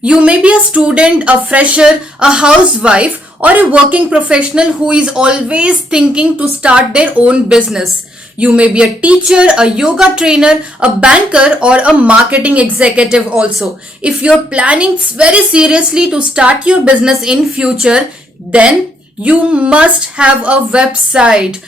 You may be a student, a fresher, a housewife, or a working professional who is always thinking to start their own business. You may be a teacher, a yoga trainer, a banker, or a marketing executive also. If you're planning very seriously to start your business in future, then you must have a website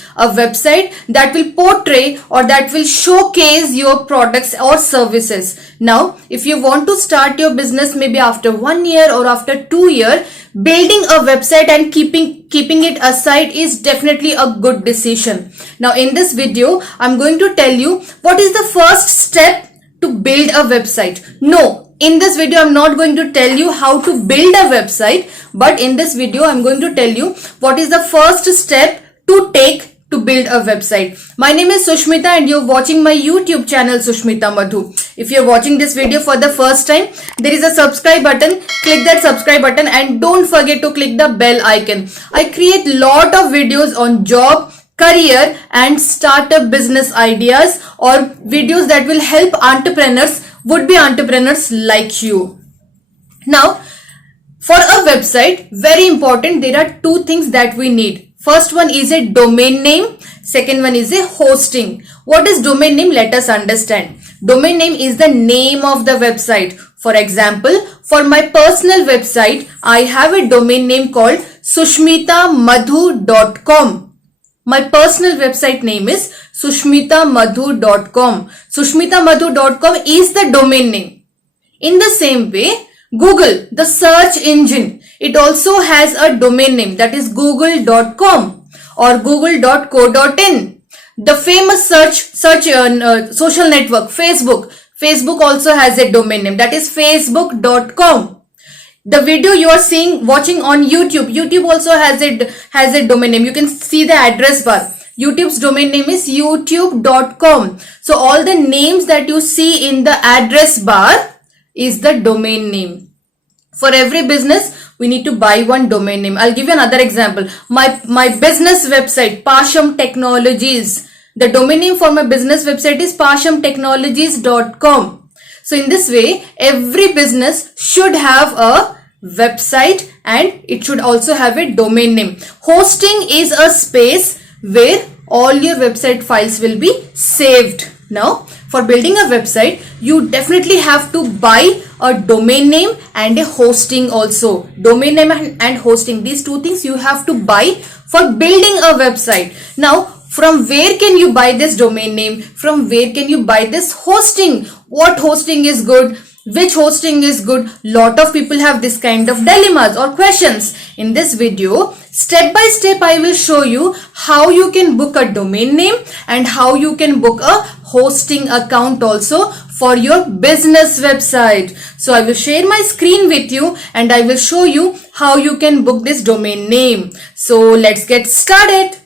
that will portray or that will showcase your products or services. Now, if you want to start your business maybe after 1 year or after 2 years, building a website and keeping it aside is definitely a good decision. Now, in this video, I'm going to tell you what is the first step to build a website. No, in this video, I'm not going to tell you how to build a website, but in this video, I'm going to tell you what is the first step to take to build a website. My name is Sushmita and you're watching my YouTube channel Sushmita Madhu. If you're watching this video for the first time, there is a subscribe button. Click that subscribe button and don't forget to click the bell icon. I create lot of videos on job, career and startup business ideas or videos that will help entrepreneurs, would-be entrepreneurs like you. Now, for a website, very important, there are two things that we need. First one is a domain name. Second one is a hosting. What is domain name? Let us understand. Domain name is the name of the website. For example, for my personal website, I have a domain name called sushmitamadhu.com. My personal website name is sushmitamadhu.com. Sushmitamadhu.com is the domain name. In the same way, Google, the search engine, it also has a domain name, that is google.com or google.co.in. The famous social network, Facebook also has a domain name, that is facebook.com. The video you are watching on YouTube also has a domain name. You can see the address bar. YouTube's domain name is youtube.com. So all the names that you see in the address bar is the domain name. For every business, we need to buy one domain name. I'll give you another example. My business website, Pasham Technologies. The domain name for my business website is pashamtechnologies.com. So in this way, every business should have a website and it should also have a domain name. Hosting is a space where all your website files will be saved. Now, for building a website, you definitely have to buy a domain name and a hosting also. Domain name and hosting, these two things you have to buy for building a website. Now, from where can you buy this domain name? From where can you buy this hosting? What hosting is good? Which hosting is good? Lot of people have this kind of dilemmas or questions. In this video, step by step, I will show you how you can book a domain name and how you can book a hosting account also for your business website. So I will share my screen with you and I will show you how you can book this domain name. So let's get started.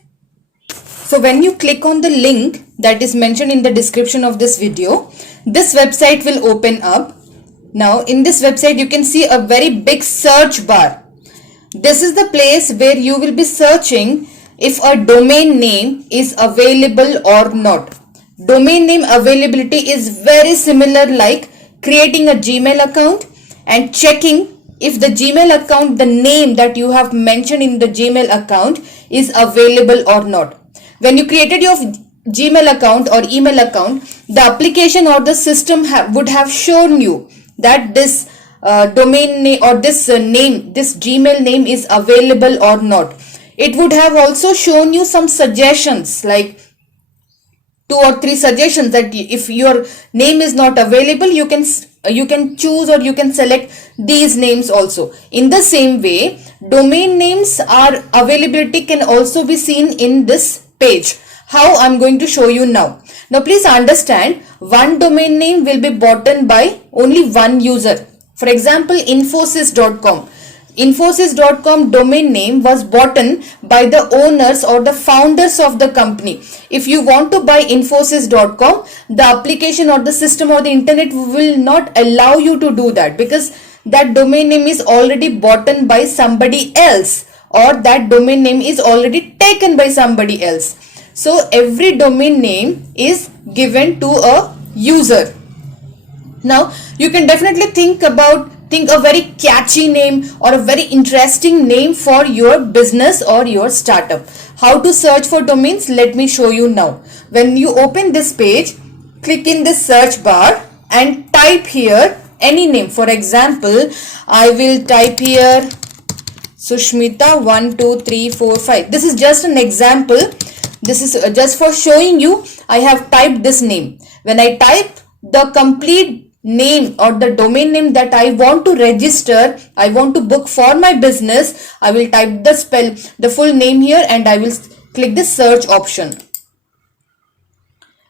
So when you click on the link that is mentioned in the description of this video, this website will open up. Now in this website you can see a very big search bar. This is the place where you will be searching if a domain name is available or not. Domain name availability is very similar like creating a Gmail account and checking if the Gmail account, the name that you have mentioned in the Gmail account is available or not. When you created your Gmail account or email account, the application or the system would have shown you that this domain name or this Gmail name is available or not. It would have also shown you some suggestions, like 2 or 3 suggestions that if your name is not available, you can choose or you can select these names also. In the same way, domain names are availability can also be seen in this page. How I'm going to show you now. Now please understand, one domain name will be bought by only one user. For example, Infosys.com. Infosys.com domain name was bought by the owners or the founders of the company. If you want to buy Infosys.com, the application or the system or the internet will not allow you to do that because that domain name is already bought by somebody else or that domain name is already taken by somebody else. So every domain name is given to a user. Now you can definitely think about Think a very catchy name or a very interesting name for your business or your startup. How to search for domains? Let me show you now. When you open this page, click in this search bar and type here any name. For example, I will type here Sushmita 1 2 3 4 5. This is just an example. This is just for showing you. I have typed this name. When I type the complete name or the domain name that I want to register, I want to book for my business, I will type the full name here and I will click the search option.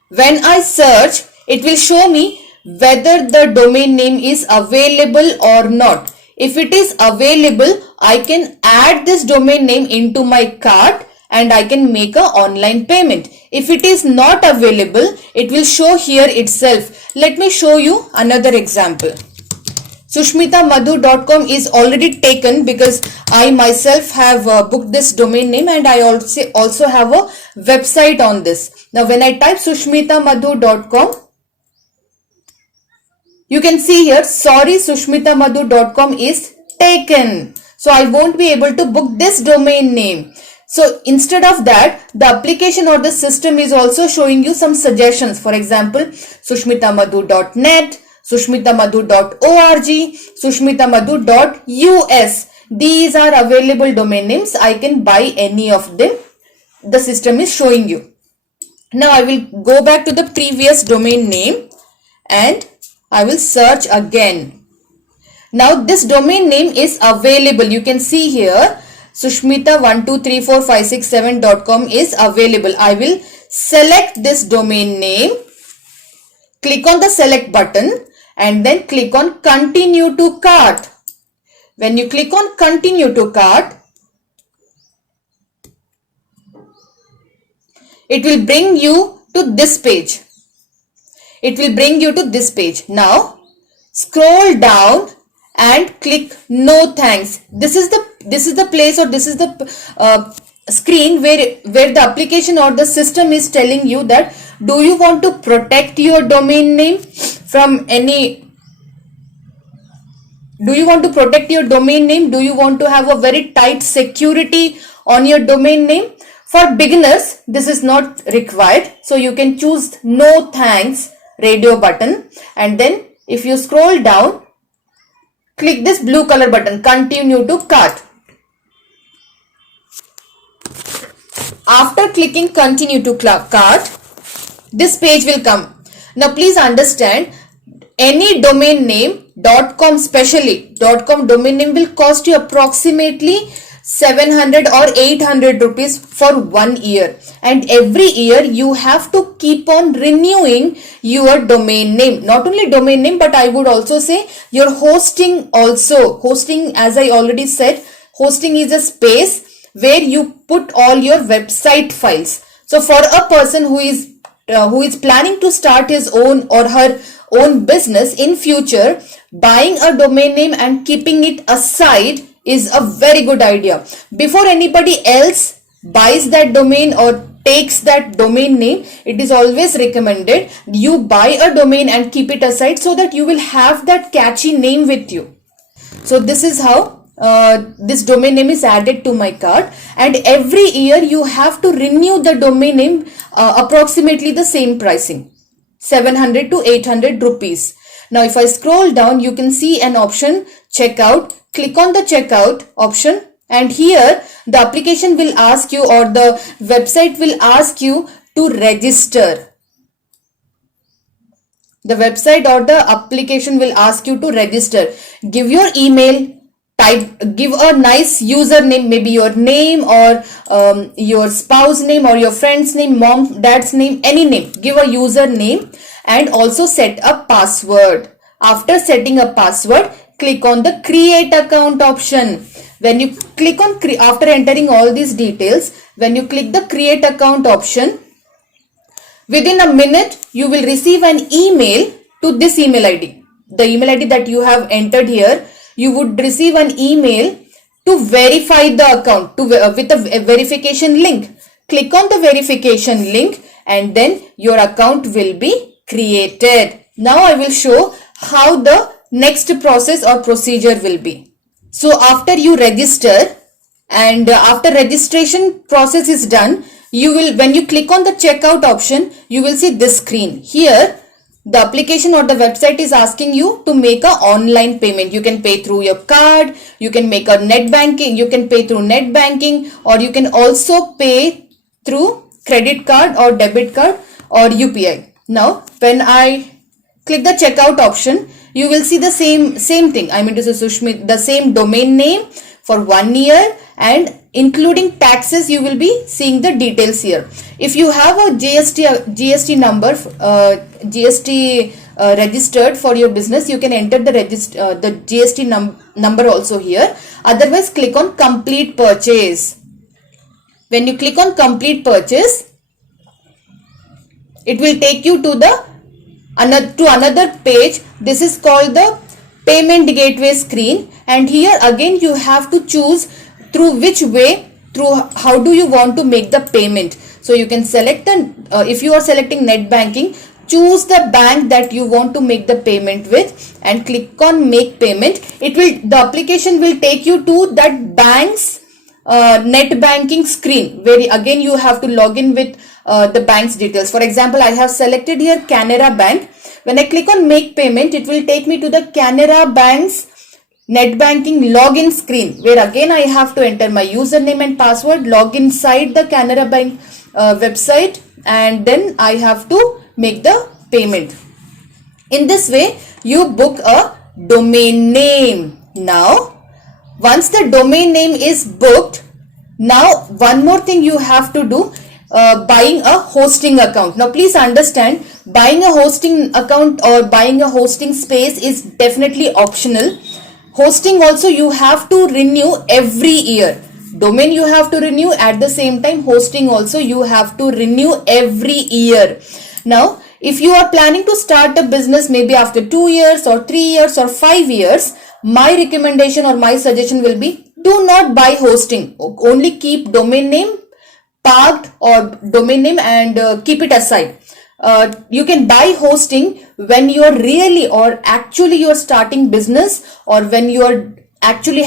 When I search, it will show me whether the domain name is available or not. If it is available, I can add this domain name into my cart and I can make an online payment. If it is not available, it will show here itself. Let me show you another example. Sushmitamadhu.com is already taken because I myself have booked this domain name and I also have a website on this. Now when I type Sushmitamadhu.com, you can see here, sorry, Sushmitamadhu.com is taken. So I won't be able to book this domain name. So instead of that, the application or the system is also showing you some suggestions. For example, sushmitamadhu.net, sushmitamadhu.org, sushmitamadhu.us. These are available domain names. I can buy any of them. The system is showing you. Now I will go back to the previous domain name and I will search again. Now this domain name is available. You can see here Sushmita123456.7.com is available. I will select this domain name, click on the select button and then click on continue to cart. When you click on continue to cart, it will bring you to this page. It will bring you to this page. Now scroll down and click no thanks. This is the place or this is the screen where the application or the system is telling you that do you want to protect your domain name from any, do you want to protect your domain name? Do you want to have a very tight security on your domain name? For beginners, this is not required. So you can choose no thanks radio button and then if you scroll down, click this blue color button, continue to cart. After clicking continue to cart, this page will come. Now please understand, any domain name, .com especially, .com domain name will cost you approximately 700 or 800 rupees for 1 year. And every year you have to keep on renewing your domain name. Not only domain name, but I would also say your hosting also. Hosting, as I already said, hosting is a space where you put all your website files. So for a person who is planning to start his own or her own business in future, buying a domain name and keeping it aside is a very good idea. Before anybody else buys that domain or takes that domain name, it is always recommended you buy a domain and keep it aside so that you will have that catchy name with you. So this is how this domain name is added to my cart, and every year you have to renew the domain name approximately the same pricing, 700 to 800 rupees. Now if I scroll down, you can see an option checkout. Click on the checkout option and here the application will ask you or the website will ask you to register. The website or the application will ask you to register. Give your email, give a nice username, maybe your name or your spouse name or your friend's name, mom, dad's name, any name. Give a username and also set a password. After setting a password, click on the create account option. When you click on after entering all these details, when you click the create account option, within a minute you will receive an email to this email ID. The email ID that you have entered here, you would receive an email to verify the account with a verification link. Click on the verification link and then your account will be created. Now I will show how the next process or procedure will be. So after you register and after registration process is done, you will, when you click on the checkout option, you will see this screen. Here the application or the website is asking you to make a online payment. You can pay through your card, you can make a net banking, you can pay through net banking, or you can also pay through credit card or debit card or UPI. Now when I click the checkout option, you will see the same thing. I mean to say, Sushmit, the same domain name for 1 year, and including taxes you will be seeing the details here. If you have a GST number, GST registered for your business, you can enter the GST number also here. Otherwise, click on complete purchase. When you click on complete purchase, it will take you to another page. This is called the payment gateway screen, and here again you have to choose through which way, how do you want to make the payment. So you can select if you are selecting net banking, choose the bank that you want to make the payment with and click on make payment. The application will take you to that bank's net banking screen, where again you have to log in with the bank's details. For example, I have selected here Canara Bank. When I click on make payment, it will take me to the Canara Bank's net banking login screen, where again I have to enter my username and password, log inside the Canara Bank website, and then I have to make the payment. In this way you book a domain name. Now once the domain name is booked, now one more thing you have to do, buying a hosting account. Now please understand, buying a hosting account or buying a hosting space is definitely optional. Hosting also you have to renew every year. Domain you have to renew, at the same time hosting also you have to renew every year. Now if you are planning to start a business maybe after 2 years or 3 years or 5 years, my recommendation or my suggestion will be, do not buy hosting. Only keep domain name parked or domain name and keep it aside. You can buy hosting when you are really or actually you are starting business, or when you are actually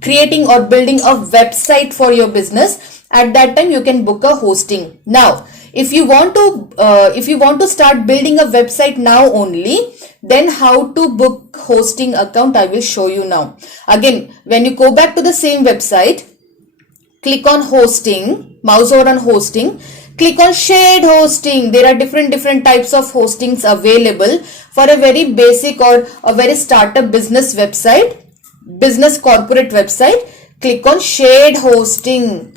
creating or building a website for your business. At that time you can book a hosting. Now if you want to start building a website now only, then how to book hosting account I will show you now. Again, when you go back to the same website, click on hosting, mouse over on hosting, click on shared hosting. There are different types of hostings available for a very basic or a very startup business website, business corporate website. Click on shared hosting.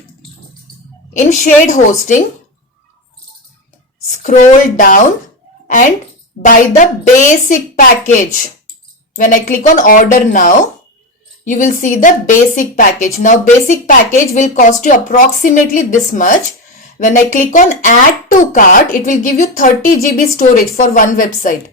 In shared hosting, scroll down and buy the basic package. When I click on order now, you will see the basic package. Now basic package will cost you approximately this much. When I click on add to cart, it will give you 30 GB storage for one website.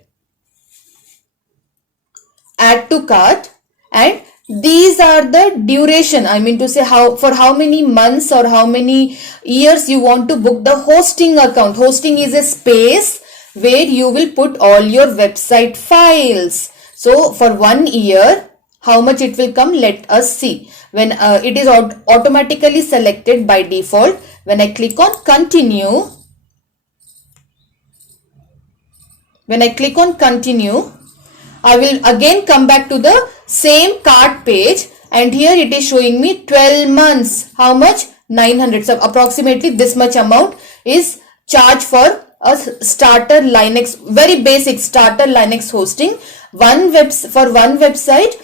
Add to cart, and these are the duration, I mean to say for how many months or how many years you want to book the hosting account. Hosting is a space where you will put all your website files. So for 1 year, how much it will come, let us see. When it is automatically selected by default, when I click on continue, I will again come back to the same cart page, and here it is showing me 12 months. How much? 900. So approximately this much amount is charged for a starter Linux, very basic starter Linux hosting. For one website,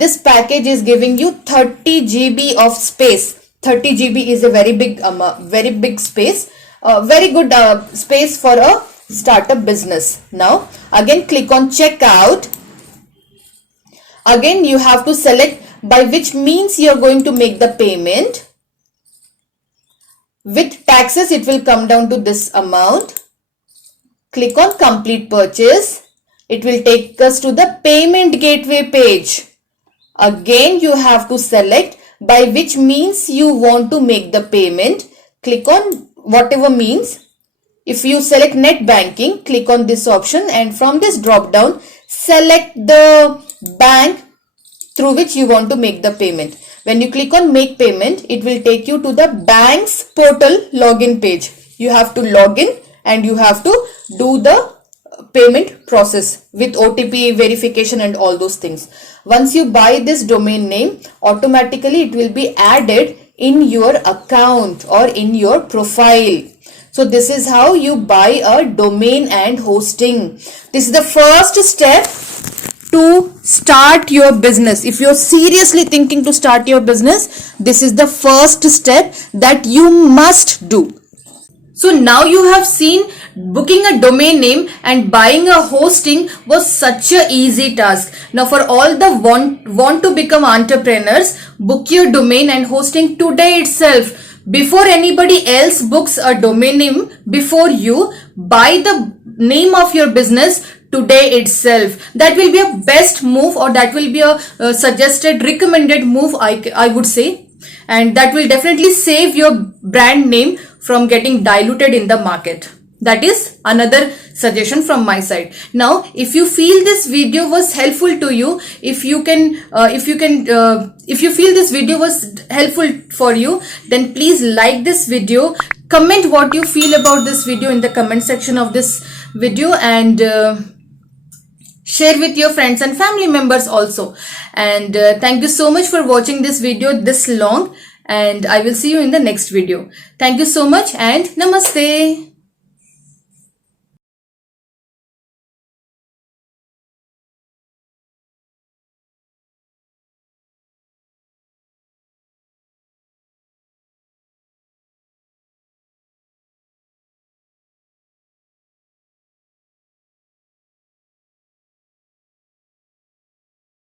this package is giving you 30 GB of space. 30 GB is a very big space, very good space for a startup business. Now again click on checkout. Again you have to select by which means you are going to make the payment. With taxes it will come down to this amount. Click on complete purchase. It will take us to the payment gateway page. Again you have to select by which means you want to make the payment. Click on whatever means. If you select net banking, click on this option, and from this drop down select the bank through which you want to make the payment. When you click on make payment, it will take you to the bank's portal login page. You have to log in and you have to do the payment process with OTP verification and all those things. Once you buy this domain name, automatically it will be added in your account or in your profile. So this is how you buy a domain and hosting. This is the first step to start your business. If you're seriously thinking to start your business, this is the first step that you must do. So now you have seen booking a domain name and buying a hosting was such a easy task. Now for all the want to become entrepreneurs, book your domain and hosting today itself. Before anybody else books a domain name before you, buy the name of your business today itself. That will be a best move, or that will be a suggested recommended move, I would say. And that will definitely save your brand name from getting diluted in the market. That is another suggestion from my side. Now, if you feel this video was helpful to you, if you feel this video was helpful for you, then please like this video, comment what you feel about this video in the comment section of this video, and share with your friends and family members also. And thank you so much for watching this video this long, and I will see you in the next video. Thank you so much and namaste.